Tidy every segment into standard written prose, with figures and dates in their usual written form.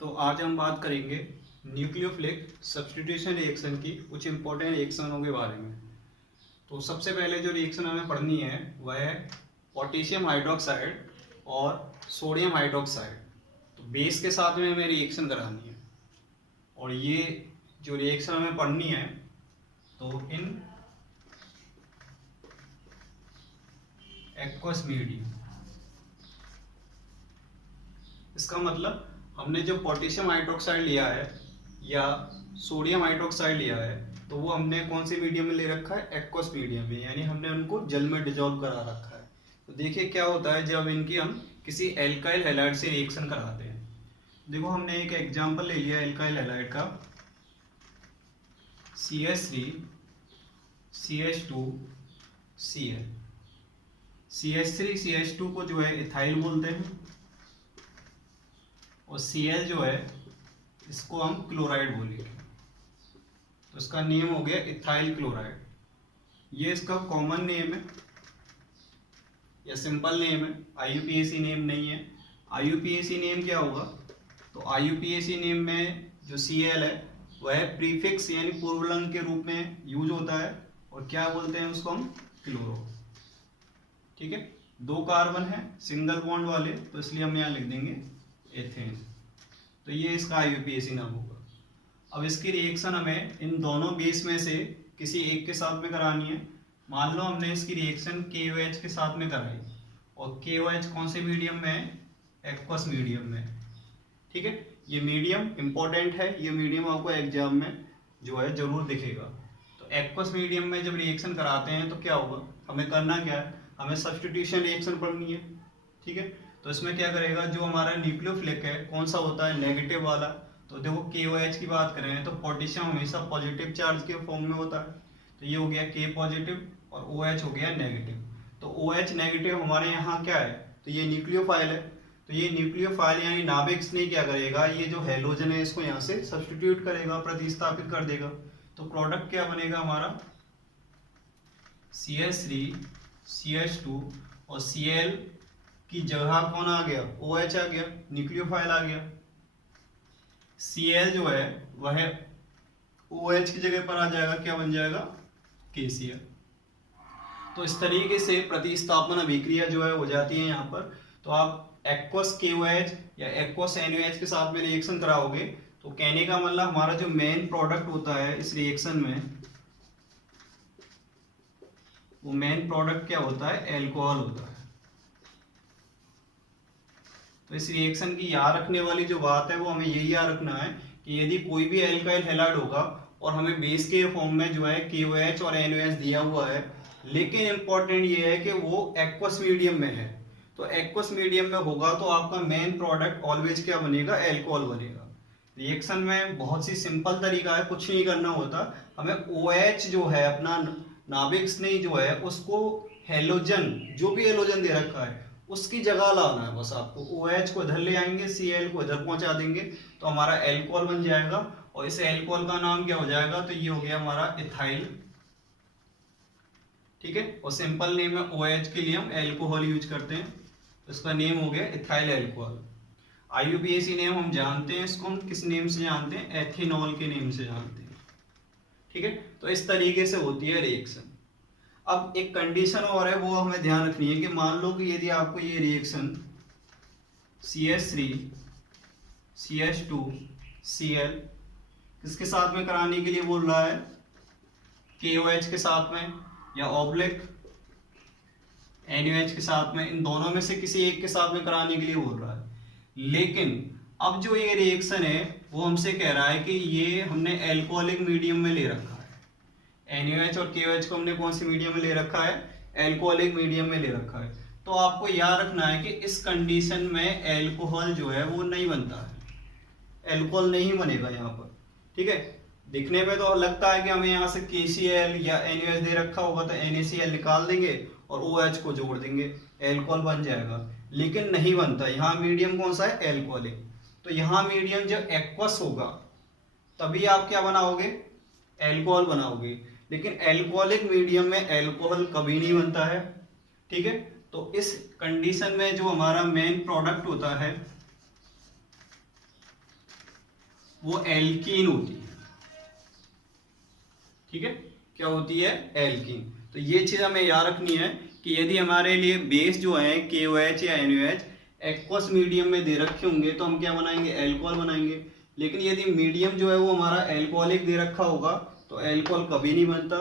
तो आज हम बात करेंगे न्यूक्लियोफिलिक सब्स्टिट्यूशन रिएक्शन की कुछ इंपॉर्टेंट रिएक्शनों के बारे में। तो सबसे पहले जो रिएक्शन हमें पढ़नी है वह है पोटेशियम हाइड्रोक्साइड और सोडियम हाइड्रोक्साइड। तो बेस के साथ में हमें रिएक्शन करानी है और ये जो रिएक्शन हमें पढ़नी है तो इन एक्वस मीडियम। इसका मतलब हमने जो पोटेशियम हाइड्रोक्साइड लिया है या सोडियम हाइड्रोक्साइड लिया है तो वो हमने कौन से मीडियम में ले रखा है, एक्वस मीडियम में, यानी हमने उनको जल में डिजोल्व करा रखा है। तो देखिए क्या होता है जब इनकी हम किसी एल्काइल हैलाइड से रिएक्शन कराते हैं। देखो हमने एक एग्जांपल ले लिया एल्काइल हैलाइड का, CH3 CH2 Cl। CH3 CH2 को जो है इथाइल बोलते हैं और Cl जो है इसको हम क्लोराइड बोलेंगे। तो इसका नेम हो गया इथाइल क्लोराइड। ये इसका कॉमन नेम है या सिंपल नेम है, IUPAC नेम नहीं है। IUPAC नेम क्या होगा, तो IUPAC नेम में जो Cl है वह प्रीफिक्स यानी पूर्वलंग के रूप में यूज होता है और क्या बोलते हैं उसको हम, क्लोरो। ठीक है, दो कार्बन है सिंगल बॉन्ड वाले तो इसलिए हम यहाँ लिख देंगे एथेन। तो ये इसका IUPAC नाम होगा। अब इसकी रिएक्शन हमें इन दोनों बेस में से किसी एक के साथ में करानी है। मान लो हमने इसकी रिएक्शन KOH के साथ में कराई और KOH कौन से मीडियम में है, एक्वस मीडियम में। ठीक है, ये मीडियम इंपॉर्टेंट है, ये मीडियम आपको एग्जाम में जो है जरूर दिखेगा। तो एक्वस मीडियम में जब रिएक्शन कराते हैं तो क्या होगा, हमें करना क्या है, हमें सब्स्टिट्यूशन रिएक्शन पढ़नी है। ठीक है, तो इसमें क्या करेगा, जो हमारा न्यूक्लियोफिलिक है कौन सा होता है, नेगेटिव वाला। तो देखो KOH की बात करें तो पोटेशियम हमेशा पॉजिटिव चार्ज के फॉर्म में होता है, तो ये हो गया K पॉजिटिव और OH हो गया नेगेटिव। तो OH नेगेटिव हमारे यहाँ क्या है, तो ये न्यूक्लियोफाइल है। तो ये न्यूक्लियोफाइल यानी नाभिक ने क्या करेगा, ये जो हैलोजन है इसको यहाँ से सब्स्टिट्यूट करेगा, प्रतिस्थापित कर देगा। तो प्रोडक्ट क्या बनेगा हमारा, CH3 CH2 और Cl की जगह कौन आ गया, OH आ गया, न्यूक्लियोफाइल आ गया। Cl जो है वह OH की जगह पर आ जाएगा, क्या बन जाएगा, KCl। तो इस तरीके से प्रतिस्थापन अभिक्रिया जो है हो जाती है यहाँ पर। तो आप एक्वस KOH या एक्वस NaOH के साथ में रिएक्शन कराओगे तो कहने का मतलब हमारा जो मेन प्रोडक्ट होता है इस रिएक्शन में, वो मेन प्रोडक्ट क्या होता है, एल्कोहल होता है। तो इस रिएक्शन की याद रखने वाली जो बात है वो हमें यही याद रखना है कि यदि कोई भी एल्काइल हैलाइड होगा और हमें बेस के फॉर्म में जो है KOH और NaOH दिया हुआ है, लेकिन इंपॉर्टेंट ये है कि वो एक्वस मीडियम में है। तो एक्वस मीडियम में होगा तो आपका मेन प्रोडक्ट ऑलवेज क्या बनेगा, एल्कोहल बनेगा। रिएक्शन में बहुत सी सिंपल तरीका है, कुछ नहीं करना होता, हमें OH जो है अपना नाभिक ने जो है उसको हैलोजन, जो भी हैलोजन दे रखा है उसकी जगह लाना है बस आपको। OH को इधर ले आएंगे, Cl को इधर पहुंचा देंगे तो हमारा एल्कोहल बन जाएगा और इस एल्कोहल का नाम क्या हो जाएगा, तो ये हो गया हमारा इथाइल। ठीक है, और सिंपल नेम है OH के लिए हम एल्कोहल यूज करते हैं, तो इसका नेम हो गया इथाइल एल्कोहल। IUPAC नेम हम जानते हैं, इसको हम किस नेम से जानते हैं, एथेनॉल के नेम से जानते हैं। ठीक है, तो इस तरीके से होती है रिएक्शन। अब एक कंडीशन और है वो हमें ध्यान रखनी है कि मान लो कि यदि आपको ये रिएक्शन CH3 CH2 Cl किसके साथ में कराने के लिए बोल रहा है, KOH के साथ में या ऑब्लिक NaOH के साथ में, इन दोनों में से किसी एक के साथ में कराने के लिए बोल रहा है। लेकिन अब जो ये रिएक्शन है वो हमसे कह रहा है कि ये हमने एल्कोहलिक मीडियम में ले रखा है। NaOH और KOH को हमने कौन सी मीडियम में ले रखा है, एल्कोहलिक मीडियम में ले रखा है। तो आपको याद रखना है कि इस कंडीशन में एल्कोहल जो है वो नहीं बनता है, एल्कोहल नहीं बनेगा यहाँ पर। ठीक है, दिखने में तो लगता है कि हमें यहाँ से KCl या NaOH दे रखा होगा तो NaCl निकाल देंगे और OH को जोड़ देंगे, एल्कोहल बन जाएगा, लेकिन नहीं बनता। यहाँ मीडियम कौन सा है, एल्कोहलिक। तो यहाँ मीडियम जब एक्वस होगा तभी आप क्या बनाओगे, एल्कोहल बनाओगे, लेकिन एल्कोहलिक मीडियम में एल्कोहल कभी नहीं बनता है। ठीक है, तो इस कंडीशन में जो हमारा मेन प्रोडक्ट होता है वो एल्कीन होती है। ठीक है, क्या होती है? एल्कीन। तो ये चीज हमें याद रखनी है कि यदि हमारे लिए बेस जो है KOH या NaOH एक्वस मीडियम में दे रखे होंगे तो हम क्या बनाएंगे? एल्कोहल बनाएंगे। लेकिन यदि मीडियम जो है वो हमारा एल्कोहलिक दे रखा होगा तो एल्कोहल कभी नहीं बनता,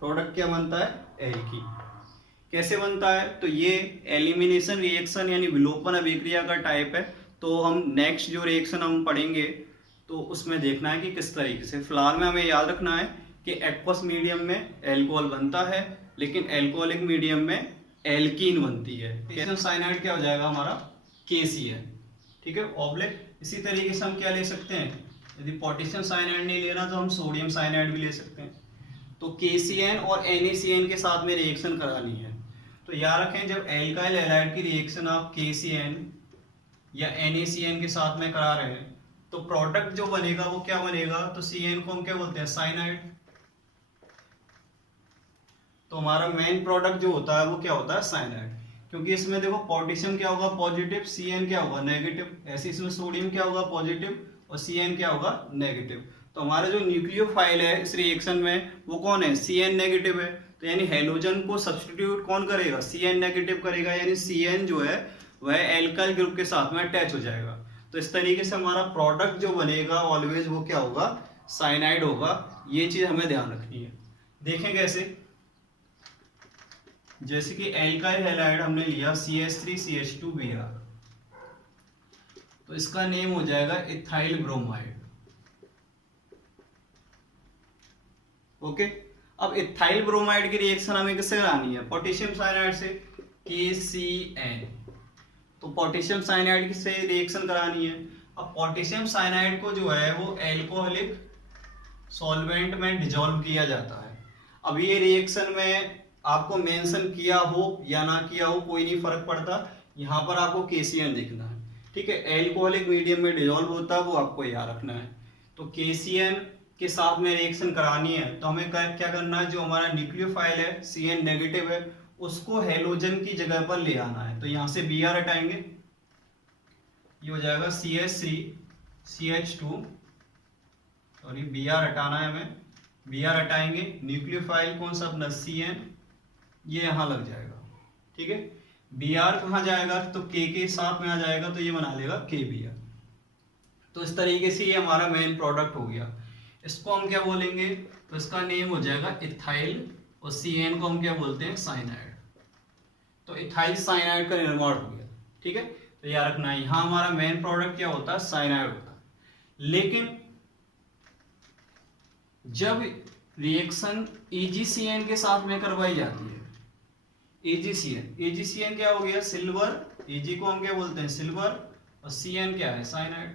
प्रोडक्ट क्या बनता है? एल्कीन। कैसे बनता है? तो ये एलिमिनेशन रिएक्शन यानी विलोपन अभिक्रिया का टाइप है। तो हम नेक्स्ट जो रिएक्शन हम पढ़ेंगे तो उसमें देखना है कि किस तरीके से। फिलहाल में हमें याद रखना है कि एक्वस मीडियम में एल्कोहल बनता है लेकिन एल्कोहलिक मीडियम में एल्कीन बनती है। पोटेशियम साइनाइड क्या हो जाएगा हमारा? KCl। ठीक है, ऑब्लिक। इसी तरीके से हम क्या ले सकते हैं? यदि पोटेशियम साइनाइड नहीं लेना तो हम सोडियम साइनाइड भी ले सकते हैं। तो KCN और NaCN के साथ में रिएक्शन करानी है। तो याद रखें, जब एल्काइल हैलाइड की रिएक्शन आप KCN या NaCN के साथ में करा रहे हैं तो प्रोडक्ट जो बनेगा वो क्या बनेगा? तो CN को हम क्या बोलते हैं? साइनाइड। तो हमारा मेन प्रोडक्ट जो होता है वो क्या होता है? साइनाइड। क्योंकि इसमें देखो पोटेशियम क्या होगा? पॉजिटिव, CN क्या होगा? नेगेटिव। ऐसे इसमें सोडियम क्या होगा? पॉजिटिव, और CN क्या होगा? नेगेटिव। तो हमारा जो न्यूक्लियोफाइल है इस रिएक्शन में वो कौन है? CN नेगेटिव है। तो यानी हेलोजन को सब्स्टिट्यूट कौन करेगा? CN नेगेटिव करेगा, यानी CN जो है वह एल्काइल ग्रुप के साथ में अटैच हो जाएगा। तो इस तरीके से हमारा प्रोडक्ट जो बनेगा ऑलवेज वो क्या होगा? साइनाइड होगा। ये चीज हमें ध्यान रखनी है। देखें कैसे? जैसे कि एल्काइल हैलाइड हमने लिया CH3CH2Br, तो इसका नेम हो जाएगा इथाइल ब्रोमाइड। ओके, अब इथाइल ब्रोमाइड की रिएक्शन हमें किससे करानी है? पोटेशियम साइनाइड से, KCN। तो पोटेशियम साइनाइड से रिएक्शन करानी है। अब पोटेशियम साइनाइड को जो है वो एल्कोहलिक सॉल्वेंट में डिजोल्व किया जाता है। अब ये रिएक्शन में आपको मेंशन किया हो या ना किया हो कोई नहीं फर्क पड़ता, यहाँ पर आपको KCN लिखना है। ठीक है, एल्कोहलिक मीडियम में डिजोल्व होता है वो आपको याद रखना है। तो KCN के साथ में रिएक्शन करानी है तो हमें क्या करना है? जो हमारा न्यूक्लियोफाइल है CN नेगेटिव है उसको हेलोजन की जगह पर ले आना है। तो यहाँ से Br हटाएंगे, ये हो जाएगा CH3CH2, सॉरी Br हटाना है हमें। Br हटाएंगे, न्यूक्लियोफाइल कौन सा अपना? CN, ये यहां लग जाएगा। ठीक है, Br कहां जाएगा? तो K के साथ में आ जाएगा तो ये बना लेगा KBr। तो इस तरीके से ये हमारा मेन प्रोडक्ट हो गया। इसको हम क्या बोलेंगे? तो इसका नेम हो जाएगा इथाइल, और CN को हम क्या बोलते हैं? साइनाइड। तो इथाइल साइनाइड का निर्माण हो गया। ठीक है, तो याद रखना है यहां हमारा मेन प्रोडक्ट क्या होता है? साइनाइड होता है। लेकिन जब रिएक्शन AgCN के साथ में करवाई जाती है, AgCN क्या हो गया? सिल्वर। Ag को हम क्या बोलते हैं? सिल्वर, और CN क्या है? साइनाइड।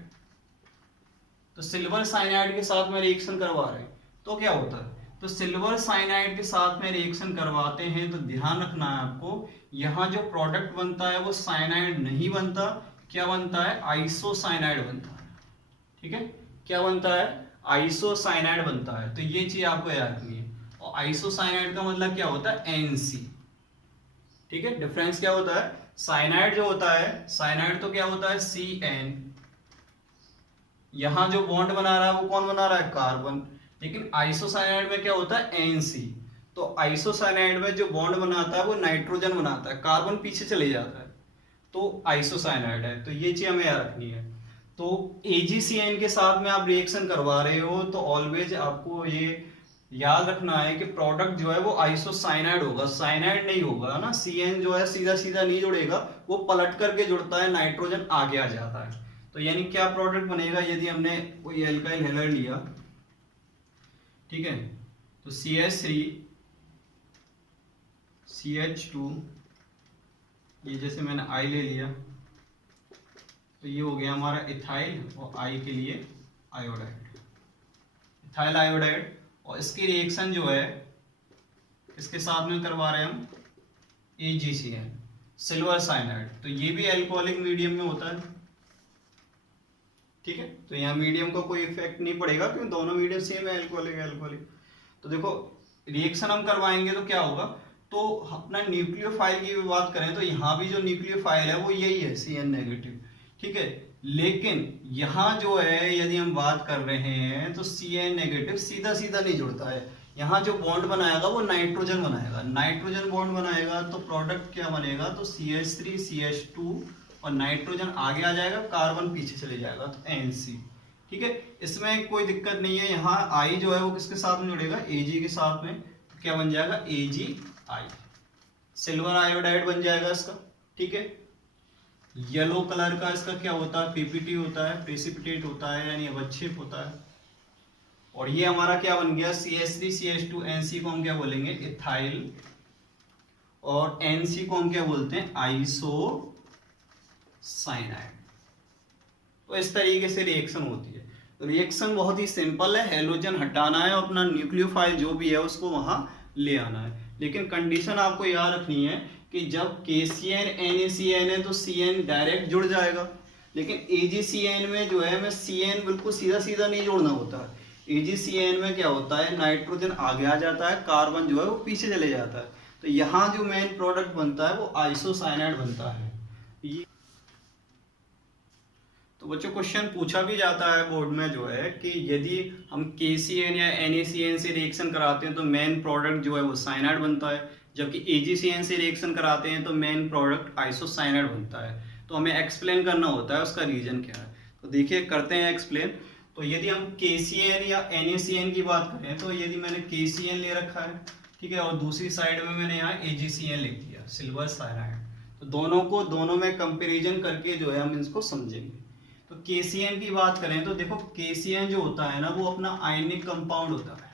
तो सिल्वर साइनाइड के साथ में रिएक्शन करवा रहे हैं तो क्या होता है? तो सिल्वर साइनाइड के साथ में रिएक्शन करवाते हैं तो ध्यान रखना है आपको, यहाँ जो प्रोडक्ट बनता है वो साइनाइड नहीं बनता, क्या बनता है? आइसोसाइनाइड बनता है। ठीक है, क्या बनता है? आइसोसाइनाइड बनता है। तो ये चीज आपको याद रखनी है। और आइसोसाइनाइड का मतलब क्या होता है? NC। ठीक है, डिफरेंस क्या होता है? साइनाइड जो होता है, साइनाइड तो क्या होता है? CN। यहां जो बॉन्ड बना रहा है वो कौन बना रहा है? कार्बन। लेकिन आइसोसाइनाइड में क्या होता है? NC। तो आइसोसाइनाइड में जो बॉन्ड बनाता है वो नाइट्रोजन बनाता है, कार्बन पीछे चले जाता है, तो आइसोसाइनाइड है। तो ये चीज हमें याद रखनी है। तो AgCN के साथ में आप रिएक्शन करवा रहे हो तो ऑलवेज आपको ये याद रखना है कि प्रोडक्ट जो है वो आइसोसाइनाइड होगा, साइनाइड नहीं होगा ना। CN जो है सीधा सीधा नहीं जुड़ेगा, वो पलट करके जुड़ता है, नाइट्रोजन आगे आ जाता है। तो यानी क्या प्रोडक्ट बनेगा? यदि हमने कोई एल्काइल हैलाइड लिया, ठीक है, तो CH3 CH2, ये जैसे मैंने I ले लिया तो ये हो गया हमारा इथाइल, और I के लिए आयोडाइड, इथाइल आयोडाइड। और इसकी रिएक्शन जो है इसके साथ में करवा रहे हैं हम AgCN, सिल्वर साइनाइड। तो ये भी एल्कोहलिक मीडियम में होता है। ठीक है, तो यहाँ मीडियम का कोई इफेक्ट नहीं पड़ेगा क्योंकि दोनों मीडियम सेम है, एल्कोहलिक। तो देखो रिएक्शन हम करवाएंगे तो क्या होगा? तो अपना न्यूक्लियोफाइल की भी बात करें तो यहाँ भी जो न्यूक्लियोफाइल है वो यही है, CN नेगेटिव। ठीक है, लेकिन यहाँ जो है यदि हम बात कर रहे हैं तो Cn नेगेटिव सीधा सीधा नहीं जुड़ता है। यहाँ जो बॉन्ड बनाएगा वो नाइट्रोजन बनाएगा, नाइट्रोजन बॉन्ड बनाएगा तो प्रोडक्ट क्या बनेगा, तो CH3 CH2 और नाइट्रोजन आगे आ जाएगा, कार्बन पीछे चले जाएगा, तो NC। ठीक है, इसमें कोई दिक्कत नहीं है। यहाँ I जो है वो किसके साथ में जुड़ेगा, Ag के साथ में, तो क्या बन जाएगा AgI, सिल्वर आयोडाइड बन जाएगा इसका। ठीक है, येलो कलर का इसका क्या होता है, PPT होता है, प्रेसिपिटेट होता है, यानी अवक्षेप होता है। और ये हमारा क्या बन गया, CH3 CH2 NC को हम क्या बोलेंगे, इथाइल, और NC को हम क्या बोलते हैं, आइसोसाइनाइड। तो इस तरीके से रिएक्शन होती है। तो रिएक्शन बहुत ही सिंपल है, हेलोजन हटाना है और अपना न्यूक्लियोफाइल जो भी है उसको वहां ले आना है। लेकिन कंडीशन आपको याद रखनी है कि जब KCN NaCN है तो CN डायरेक्ट जुड़ जाएगा, लेकिन AgCN में जो है हमें CN बिल्कुल सीधा सीधा नहीं जोड़ना होता है। AgCN में क्या होता है, नाइट्रोजन आगे आ जाता है, कार्बन जो है वो पीछे चले जाता है। तो यहाँ जो मेन प्रोडक्ट बनता है वो आइसोसाइनाइड बनता है। तो बच्चों क्वेश्चन पूछा भी जाता है बोर्ड में जो है कि यदि हम KCN या NaCN से रिएक्शन कराते हैं तो मेन प्रोडक्ट जो है वो साइनाइड बनता है, जबकि AgCN से रिएक्शन कराते हैं तो मेन प्रोडक्ट आइसोसाइनाइड बनता है। तो हमें एक्सप्लेन करना होता है उसका रीजन क्या है। तो देखिए करते हैं एक्सप्लेन। तो यदि हम KCN या NaCN की बात करें तो यदि मैंने KCN ले रखा है, ठीक है, और दूसरी साइड में मैंने यहाँ AgCN लिख दिया, सिल्वर साइनाइड, तो दोनों में कंपेरिजन करके जो है हम इसको समझेंगे। तो KCN की बात करें तो देखो KCN जो होता है ना वो अपना आयनिक कंपाउंड होता है।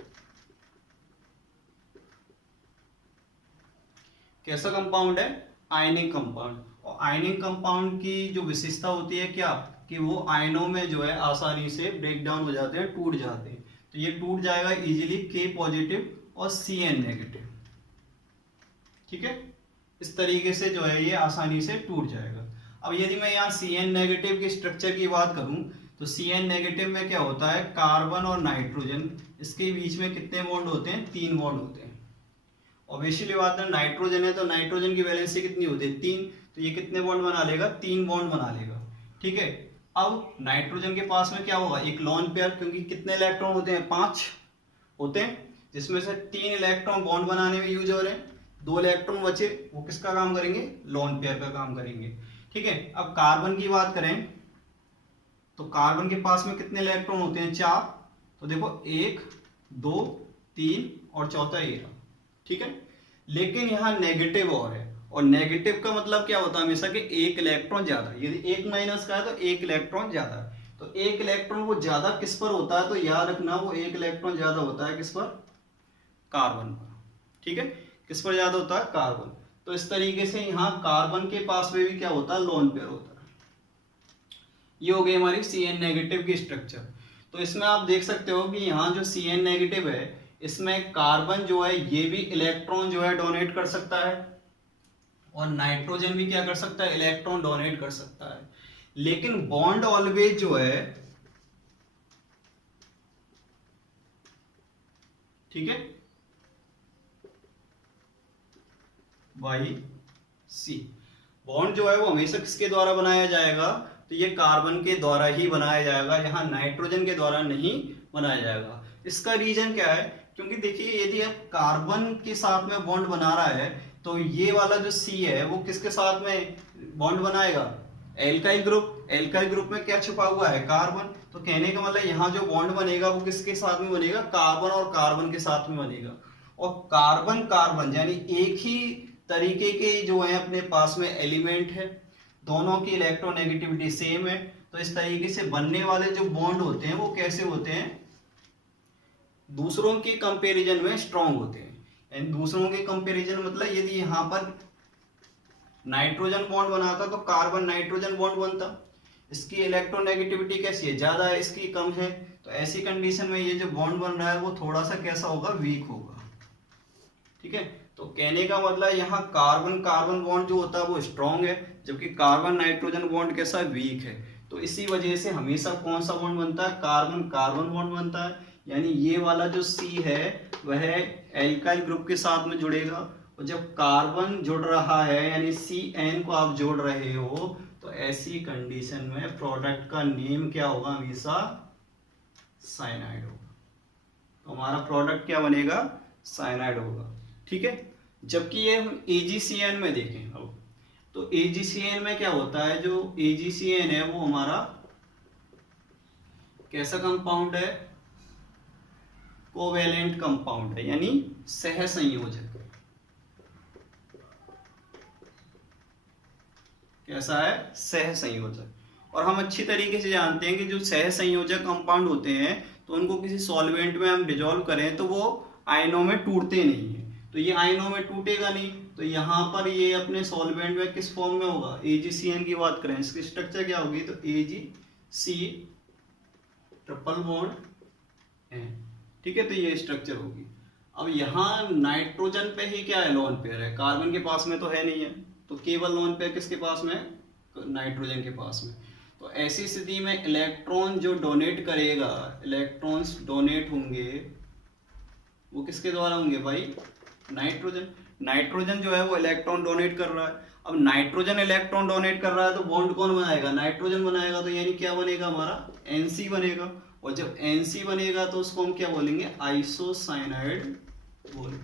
कैसा कंपाउंड है, आयनिक कंपाउंड। और आयनिक कंपाउंड की जो विशेषता होती है क्या, कि वो आयनों में जो है आसानी से ब्रेक डाउन हो जाते हैं, टूट जाते हैं। तो ये टूट जाएगा इजीली K पॉजिटिव और Cn नेगेटिव। ठीक है, इस तरीके से जो है ये आसानी से टूट जाएगा। अब यदि मैं यहाँ Cn नेगेटिव के स्ट्रक्चर की बात करूं तो Cn नेगेटिव में क्या होता है, कार्बन और नाइट्रोजन, इसके बीच में कितने बॉन्ड होते हैं, 3 बॉन्ड होते हैं। ऑब्वियसली बात है, नाइट्रोजन है तो नाइट्रोजन की वैलेंसी कितनी होती है, 3, तो ये कितने बॉन्ड बना लेगा, 3 बॉन्ड बना लेगा। ठीक है, अब नाइट्रोजन के पास में क्या होगा, एक लोन पेयर, क्योंकि कितने इलेक्ट्रॉन होते हैं, 5 होते हैं, जिसमें से 3 इलेक्ट्रॉन बॉन्ड बनाने में यूज हो रहे हैं, 2 इलेक्ट्रॉन बचे, वो किसका काम करेंगे, लोन पेयर का काम करेंगे। ठीक है, अब कार्बन की बात करें तो कार्बन के पास में कितने इलेक्ट्रॉन होते हैं, 4, तो देखो 1 2 3 और चौथा ये रहा। ठीक है, लेकिन यहाँ नेगेटिव और है, और नेगेटिव का मतलब क्या होता है हमेशा कि 1 इलेक्ट्रॉन ज्यादा, यदि 1 माइनस का है तो 1 इलेक्ट्रॉन ज्यादा है। तो 1 इलेक्ट्रॉन वो ज्यादा किस पर होता है, तो याद रखना वो 1 इलेक्ट्रॉन ज्यादा होता है किस पर, कार्बन पर। ठीक है, किस पर ज्यादा होता है, कार्बन। तो इस तरीके से यहाँ कार्बन के पास में भी क्या होता है, लोन पेयर होता है। ये हो गई हमारी Cn नेगेटिव की स्ट्रक्चर। तो इसमें आप देख सकते हो कि यहाँ जो Cn नेगेटिव है इसमें कार्बन जो है ये भी इलेक्ट्रॉन जो है डोनेट कर सकता है, और नाइट्रोजन भी क्या कर सकता है, इलेक्ट्रॉन डोनेट कर सकता है। लेकिन बॉन्ड ऑलवेज जो है, ठीक है, बाई C, बॉन्ड जो है वो हमेशा किसके द्वारा बनाया जाएगा, तो ये कार्बन के द्वारा ही बनाया जाएगा, यहाँ नाइट्रोजन के द्वारा नहीं बनाया जाएगा। इसका रीजन क्या है, क्योंकि देखिए यदि आप कार्बन के साथ में बॉन्ड बना रहा है तो ये वाला जो C है वो किसके साथ में बॉन्ड बनाएगा, एल्काइल ग्रुप। एल्काइल ग्रुप में क्या छुपा हुआ है, कार्बन। तो कहने का मतलब यहाँ जो बॉन्ड बनेगा वो किसके साथ में बनेगा, कार्बन और कार्बन के साथ में बनेगा। और कार्बन कार्बन यानी एक ही तरीके के जो है अपने पास में एलिमेंट है, दोनों की इलेक्ट्रोनेगेटिविटी सेम है। तो इस तरीके से बनने वाले जो बॉन्ड होते हैं वो कैसे होते हैं, दूसरों के कंपैरिजन में स्ट्रांग होते हैं। यानी दूसरों के कंपैरिजन मतलब यदि यहाँ पर नाइट्रोजन बॉन्ड बनाता तो कार्बन नाइट्रोजन बॉन्ड बनता, इसकी इलेक्ट्रोनेगेटिविटी कैसी है, ज्यादा है, इसकी कम है। तो ऐसी कंडीशन में ये जो बॉन्ड बन रहा है वो थोड़ा सा कैसा होगा, वीक होगा। ठीक है, तो कहने का मतलब यहाँ कार्बन कार्बन बॉन्ड जो होता है वो स्ट्रॉन्ग है, जबकि कार्बन नाइट्रोजन बॉन्ड कैसा है, वीक है। तो इसी वजह से हमेशा कौन सा बॉन्ड बनता है, कार्बन कार्बन बॉन्ड बनता है। यानी ये वाला जो C है वह एल्काइल ग्रुप के साथ में जुड़ेगा, और जब कार्बन जुड़ रहा है यानी CN को आप जोड़ रहे हो तो ऐसी कंडीशन में प्रोडक्ट का नेम क्या होगा, हमेशा साइनाइड होगा। तो हमारा प्रोडक्ट क्या बनेगा, साइनाइड होगा। ठीक है, जबकि ये हम AgCN में देखें अब, तो AgCN में क्या होता है, जो AgCN है वो हमारा कैसा कंपाउंड है, कोवेलेंट कंपाउंड है, यानी सहसंयोजक। कैसा है, सहसंयोजक। और हम अच्छी तरीके से जानते हैं कि जो सहसंयोजक कंपाउंड होते हैं तो उनको किसी सॉल्वेंट में हम डिजोल्व करें तो वो आयनों में टूटते नहीं है। तो ये आयनों में टूटेगा नहीं, तो यहाँ पर ये अपने सॉल्वेंट में किस फॉर्म में होगा, AgCN की बात करें, इसकी स्ट्रक्चर क्या होगी, तो AgC ट्रिपल बॉन्ड N। ठीक है, तो ये स्ट्रक्चर होगी। अब यहाँ नाइट्रोजन पे ही क्या है, लोन पेयर है, कार्बन के पास में तो है नहीं है, तो केवल लोन पेयर किसके पास में, नाइट्रोजन के पास में। तो ऐसी स्थिति में इलेक्ट्रॉन जो डोनेट करेगा, इलेक्ट्रॉन्स डोनेट होंगे वो किसके द्वारा होंगे भाई, नाइट्रोजन। नाइट्रोजन जो है वो इलेक्ट्रॉन डोनेट कर रहा है। अब नाइट्रोजन इलेक्ट्रॉन डोनेट कर रहा है तो बॉन्ड कौन बनाएगा, नाइट्रोजन बनाएगा। तो यानी क्या बनेगा, हमारा NC बनेगा। और जब NC बनेगा तो उसको हम क्या बोलेंगे, आइसोसाइनाइड बोलेंगे।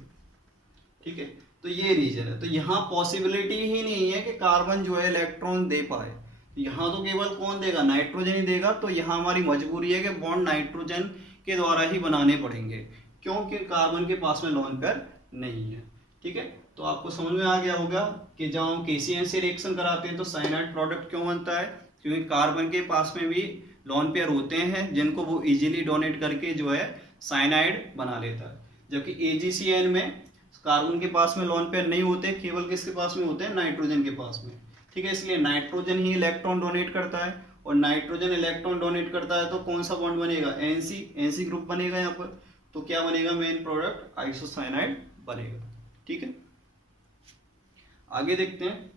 ठीक है, तो ये रीजन है। तो यहाँ पॉसिबिलिटी ही नहीं है कि कार्बन जो है इलेक्ट्रॉन दे पाए, यहाँ तो केवल कौन देगा, नाइट्रोजन ही देगा। तो यहाँ हमारी मजबूरी है कि बॉन्ड नाइट्रोजन के द्वारा ही बनाने पड़ेंगे, क्योंकि कार्बन के पास में लोन पेयर नहीं है। ठीक है, तो आपको समझ में आ गया होगा कि जब हम KCN से रिएक्शन कराते हैं तो साइनाइड प्रोडक्ट क्यों बनता है, क्योंकि कार्बन के पास में भी लोन पेयर होते हैं जिनको वो इजीली डोनेट करके जो है साइनाइड बना लेता है। जबकि AgCN में कार्बन के पास में लोन पेयर नहीं होते, केवल किसके पास में होते हैं, नाइट्रोजन के पास में। ठीक है, इसलिए नाइट्रोजन ही इलेक्ट्रॉन डोनेट करता है, और नाइट्रोजन इलेक्ट्रॉन डोनेट करता है तो कौन सा बॉन्ड बनेगा, NC ग्रुप बनेगा यहाँ पर। तो क्या बनेगा, मेन प्रोडक्ट आइसोसाइनाइड बनेगा। ठीक है, आगे देखते हैं।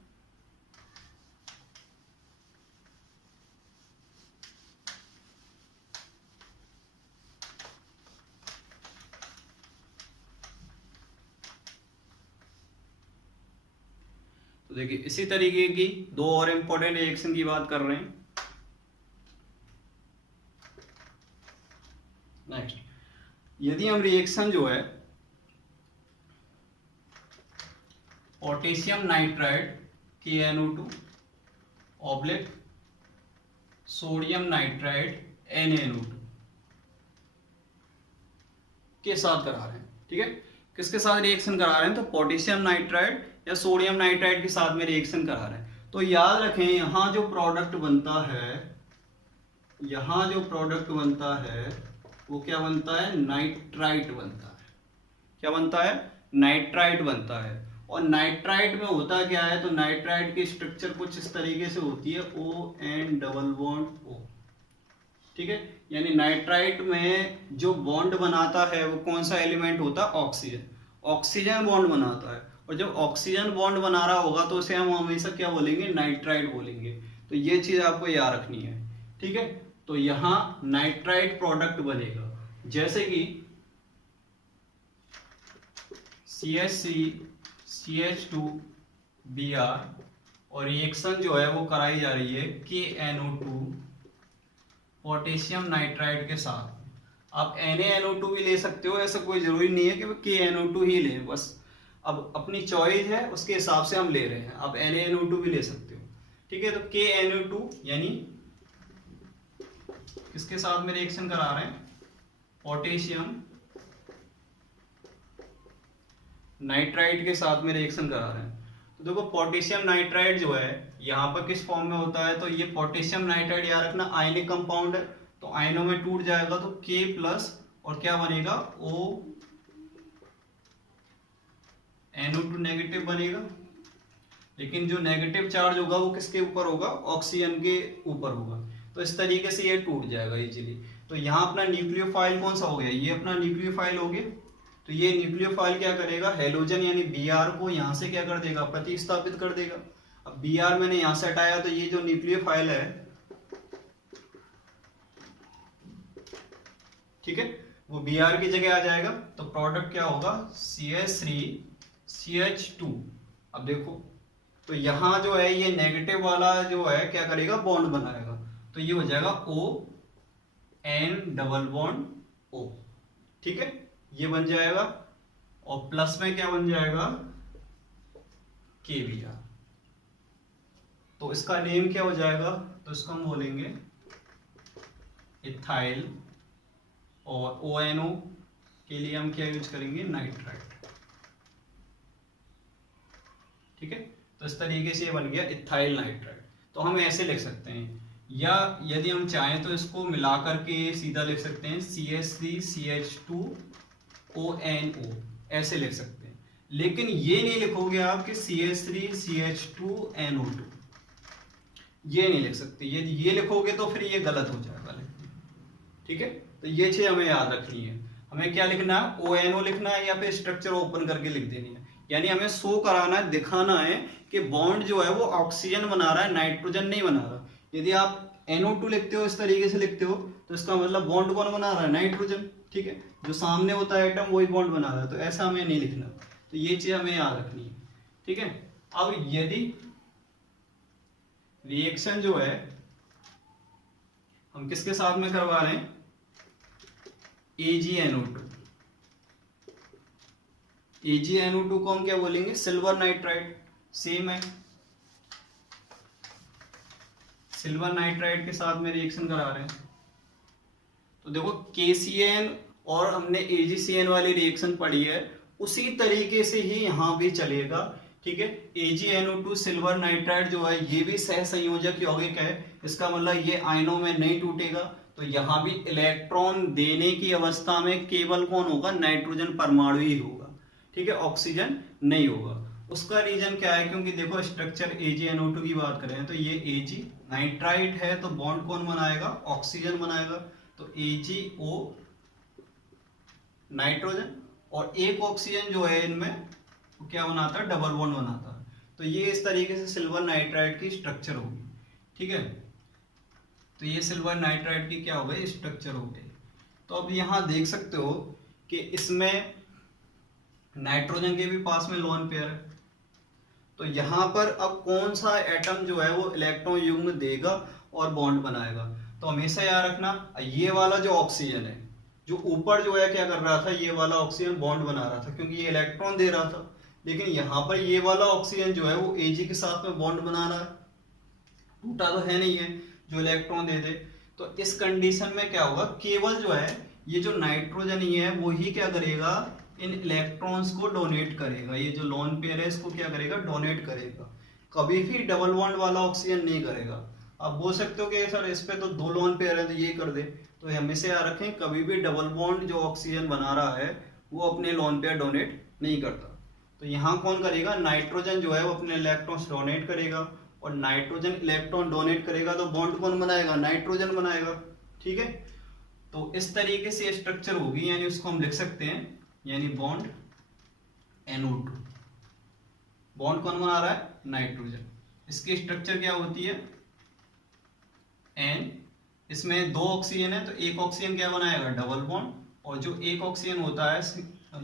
तो देखिए इसी तरीके की दो और इंपॉर्टेंट रिएक्शन की बात कर रहे हैं। नेक्स्ट, यदि हम रिएक्शन जो है potassium nitride KNO2 oblique sodium nitride NaNO2 के साथ करा रहे हैं। ठीक है, किसके साथ रिएक्शन करा रहे हैं, तो पोटेशियम नाइट्राइड या सोडियम नाइट्राइड के साथ में रिएक्शन करा रहे हैं। तो याद रखें, यहां जो प्रोडक्ट बनता है, यहां जो प्रोडक्ट बनता है वो क्या बनता है, नाइट्राइट बनता है। क्या बनता है, नाइट्राइट बनता है। और नाइट्राइट में होता क्या है, तो नाइट्राइट की स्ट्रक्चर कुछ इस तरीके से होती है, ON डबल बॉन्ड O। ठीक है, यानी नाइट्राइट में जो बॉन्ड बनाता है वो कौन सा एलिमेंट होता है, ऑक्सीजन। ऑक्सीजन बॉन्ड बनाता है, और जब ऑक्सीजन बॉन्ड बना रहा होगा तो उसे हम हमेशा क्या बोलेंगे, नाइट्राइट बोलेंगे। तो ये चीज आपको याद रखनी है। ठीक है, तो यहां नाइट्राइट प्रोडक्ट बनेगा, जैसे कि CH3 CH2Br, और रिएक्शन जो है वो कराई जा रही है KNO2 पोटेशियम नाइट्राइड के साथ। आप NaNO2 भी ले सकते हो, ऐसा कोई जरूरी नहीं है कि वो KNO2 ही ले, बस अब अपनी चॉइस है, उसके हिसाब से हम ले रहे हैं। आप NaNO2 भी ले सकते हो। ठीक है, तो KNO2 यानी किसके साथ में रिएक्शन करा रहे हैं, पोटेशियम नाइट्राइड के साथ में रिएक्शन करा रहे हैं। तो देखो पोटेशियम नाइट्राइड जो है यहाँ पर किस फॉर्म में होता है, तो ये पोटेशियम नाइट्राइड याद रखना आयनिक कंपाउंड है, तो आयनों में टूट जाएगा तो K+ और क्या बनेगा, NO2 नेगेटिव बनेगा। लेकिन जो नेगेटिव चार्ज होगा वो किसके ऊपर होगा, ऑक्सीजन के ऊपर होगा। तो इस तरीके से ये टूट जाएगा इजीली। तो यहाँ अपना न्यूक्लियोफाइल कौन सा हो गया, ये अपना न्यूक्लियोफाइल हो गया। तो ये न्यूक्लियोफाइल क्या करेगा, हेलोजन यानी Br को यहाँ से क्या कर देगा, प्रतिस्थापित कर देगा। अब Br मैंने यहाँ से हटाया तो ये जो न्यूक्लियोफाइल है, ठीक है, वो Br की जगह आ जाएगा। तो प्रोडक्ट क्या होगा, CH3 CH2। अब देखो तो यहाँ जो है ये नेगेटिव वाला जो है क्या करेगा, बॉन्ड बनाएगा, तो ये हो जाएगा ON डबल बॉन्ड O। ठीक है, ये बन जाएगा, और प्लस में क्या बन जाएगा, KBr। तो इसका नेम क्या हो जाएगा, तो इसको हम बोलेंगे इथाइल, और ONO के लिए हम क्या यूज करेंगे, नाइट्राइट। ठीक है, तो इस तरीके से ये बन गया इथाइल नाइट्राइट। तो हम ऐसे लिख सकते हैं, या यदि हम चाहें तो इसको मिला करके सीधा लिख सकते हैं CH3CH2ONO, ऐसे लिख सकते हैं। लेकिन ये नहीं लिखोगे आप कि CH3CH2NO2, ये नहीं लिख सकते। ये लिखोगे तो फिर ये गलत हो जाएगा। ठीक है, तो ये चीज हमें याद रखनी है। हमें क्या लिखना है, ONO लिखना है, या फिर स्ट्रक्चर ओपन करके लिख देनी है। यानी हमें शो कराना है, दिखाना है कि बॉन्ड जो है वो ऑक्सीजन बना रहा है, नाइट्रोजन नहीं बना रहा। यदि आप NO2 लिखते हो, इस तरीके से लिखते हो, तो इसका मतलब बॉन्ड कौन बना रहा है, नाइट्रोजन। ठीक है, जो सामने होता है एटम वही बॉन्ड बना रहा है, तो ऐसा हमें नहीं लिखना। तो ये चीज हमें याद रखनी है। ठीक है, अब यदि रिएक्शन जो है हम किसके साथ में करवा रहे हैं, AgNO2। AgNO2 को हम क्या बोलेंगे, सिल्वर नाइट्राइड। सेम है, सिल्वर नाइट्राइड के साथ में रिएक्शन करा रहे हैं। तो देखो KCN और हमने AgCN वाली रिएक्शन पढ़ी है, उसी तरीके से ही यहां भी चलेगा। ठीक है, AgNO2 सिल्वर नाइट्राइड जो है ये भी सहसंयोजक यौगिक है, इसका मतलब ये आयनों में नहीं टूटेगा। तो यहां भी इलेक्ट्रॉन देने की अवस्था में केवल कौन होगा, नाइट्रोजन परमाणु ही होगा। ठीक है, ऑक्सीजन नहीं होगा। उसका रीजन क्या है, क्योंकि देखो स्ट्रक्चर AgNO2 की बात करें तो ये Ag नाइट्राइट है, तो बॉन्ड कौन बनाएगा, ऑक्सीजन बनाएगा। तो AgO नाइट्रोजन, और एक ऑक्सीजन जो है इनमें वो क्या बनाता है, डबल बॉन्ड बनाता है। तो ये इस तरीके से सिल्वर नाइट्राइड की स्ट्रक्चर होगी। ठीक है, तो ये सिल्वर नाइट्राइड की क्या हो गई, स्ट्रक्चर हो गई। तो अब यहां देख सकते हो कि इसमें नाइट्रोजन के भी पास में लोन पेयर है। तो यहां पर अब कौन सा एटम जो है वो इलेक्ट्रॉन युग्म देगा और बॉन्ड बनाएगा। तो हमेशा याद रखना, ये वाला जो ऑक्सीजन है, जो ऊपर जो है क्या कर रहा था, ये वाला ऑक्सीजन बॉन्ड बना रहा था क्योंकि ये इलेक्ट्रॉन दे रहा था। लेकिन यहां पर ये वाला ऑक्सीजन जो है वो Ag के साथ में बॉन्ड बना रहा है, टूटा तो है नहीं है जो इलेक्ट्रॉन दे दे। तो इस कंडीशन में क्या होगा, केवल जो है ये जो नाइट्रोजन ही है वो ही क्या करेगा, इन इलेक्ट्रॉन्स को डोनेट करेगा। ये जो लोन पेयर है इसको क्या करेगा, डोनेट करेगा। कभी भी डबल बॉन्ड वाला ऑक्सीजन नहीं करेगा। आप बोल सकते हो कि सर इस पे तो दो लोन पेयर है तो ये कर दे, तो हमेशा याद रखें कभी भी डबल बॉन्ड जो ऑक्सीजन बना रहा है वो अपने लोन पेयर डोनेट नहीं करता। तो यहाँ कौन करेगा, नाइट्रोजन जो है वो अपने इलेक्ट्रॉन्स डोनेट करेगा, और नाइट्रोजन इलेक्ट्रॉन डोनेट करेगा तो बॉन्ड कौन बनाएगा, नाइट्रोजन बनाएगा। ठीक है, तो इस तरीके से स्ट्रक्चर होगी, यानी उसको हम लिख सकते हैं, यानी बॉन्ड NO2, बॉन्ड कौन बना रहा है, नाइट्रोजन। इसकी स्ट्रक्चर क्या होती है, N, इसमें दो ऑक्सीजन है तो एक ऑक्सीजन क्या बनाएगा, डबल बॉन्ड, और जो एक ऑक्सीजन होता है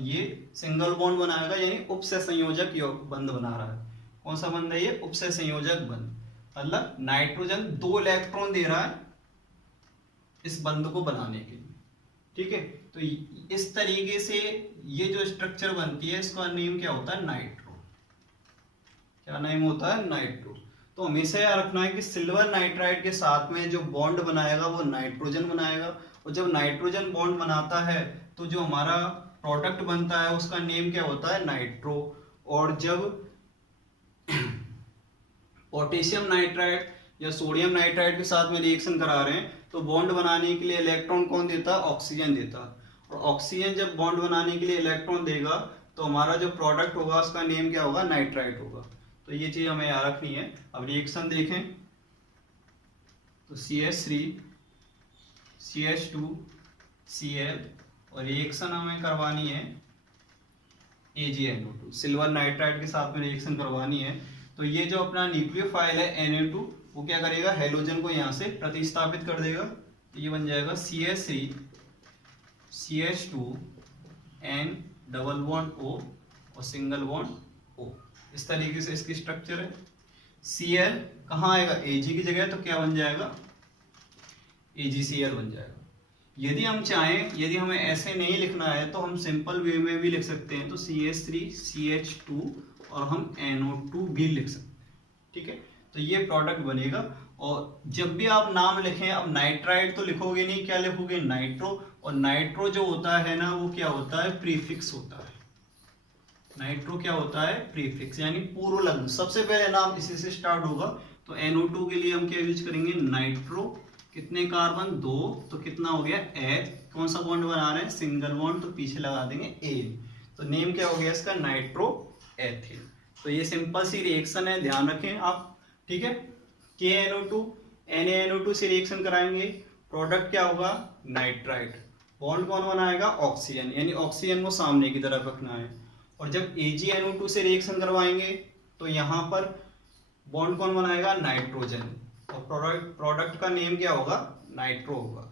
ये सिंगल बॉन्ड बनाएगा, यानी उपसह संयोजक बंध बना रहा है। कौन सा बंध है ये, उपसह संयोजक बंध। मतलब नाइट्रोजन दो इलेक्ट्रॉन दे रहा है इस बंध को बनाने के लिए। ठीक है, तो इस तरीके से ये जो स्ट्रक्चर बनती है इसका नेम क्या होता है, नाइट्रो। क्या नेम होता है, नाइट्रो। तो हमेशा याद रखना है कि सिल्वर नाइट्राइड के साथ में जो बॉन्ड बनाएगा वो नाइट्रोजन बनाएगा, और जब नाइट्रोजन बॉन्ड बनाता है तो जो हमारा प्रोडक्ट बनता है उसका नेम क्या होता है, नाइट्रो। और जब पोटेशियम नाइट्राइड या सोडियम नाइट्राइड के साथ में रिएक्शन करा रहे हैं तो बॉन्ड बनाने के लिए इलेक्ट्रॉन कौन देता है, ऑक्सीजन देता है। और ऑक्सीजन जब बॉन्ड बनाने के लिए इलेक्ट्रॉन देगा तो हमारा जो प्रोडक्ट होगा उसका नेम क्या होगा, नाइट्राइट होगा। तो ये चीज हमें याद रखनी है। अब रिएक्शन देखें तो CH3 CH2 Cl, और रिएक्शन हमें करवानी है AgNO2, सिल्वर नाइट्राइड के साथ में रिएक्शन करवानी है। तो ये जो अपना न्यूक्लियोफाइल है Na2 वो क्या करेगा, हेलोजन को यहाँ से प्रतिस्थापित कर देगा। तो ये बन जाएगा CH3 CH2 N double bond O और सिंगल बॉन्ड O। इस तरीके से इसकी स्ट्रक्चर है। Cl कहाँ आएगा, Ag की जगह, तो क्या बन जाएगा, AgCl बन जाएगा। यदि हम चाहें, यदि हमें ऐसे नहीं लिखना है तो हम सिंपल वे में भी लिख सकते हैं, तो CH3CH2 और हम NO2 भी लिख सकते हैं, ठीक है। तो ये प्रोडक्ट बनेगा। और जब भी आप नाम लिखें, अब नाइट्राइड तो लिखोगे नहीं, क्या लिखोगे, नाइट्रो। और नाइट्रो जो होता है ना, वो क्या होता है, प्रीफिक्स होता है। नाइट्रो क्या होता है, प्रीफिक्स, यानी पूर्व लग्न। सबसे पहले नाम इसी से स्टार्ट होगा। तो NO2 के लिए हम क्या यूज करेंगे, नाइट्रो। कितने कार्बन, 2, तो कितना हो गया, H। कौन सा बॉन्ड बना रहे हैं, सिंगल बॉन्ड, तो पीछे लगा देंगे A। तो नेम क्या हो गया इसका, नाइट्रो एथिल। तो ये सिंपल सी रिएक्शन है, ध्यान रखें आप, ठीक है। KNO2 NaNO2 से रिएक्शन कराएंगे, प्रोडक्ट क्या होगा, नाइट्राइड। बॉन्ड कौन बनाएगा, ऑक्सीजन, यानी ऑक्सीजन को सामने की तरफ रखना है। और जब AgNO2 से रिएक्शन करवाएंगे तो यहाँ पर बॉन्ड कौन बनाएगा, नाइट्रोजन। और प्रोडक्ट का नेम क्या होगा, नाइट्रो होगा।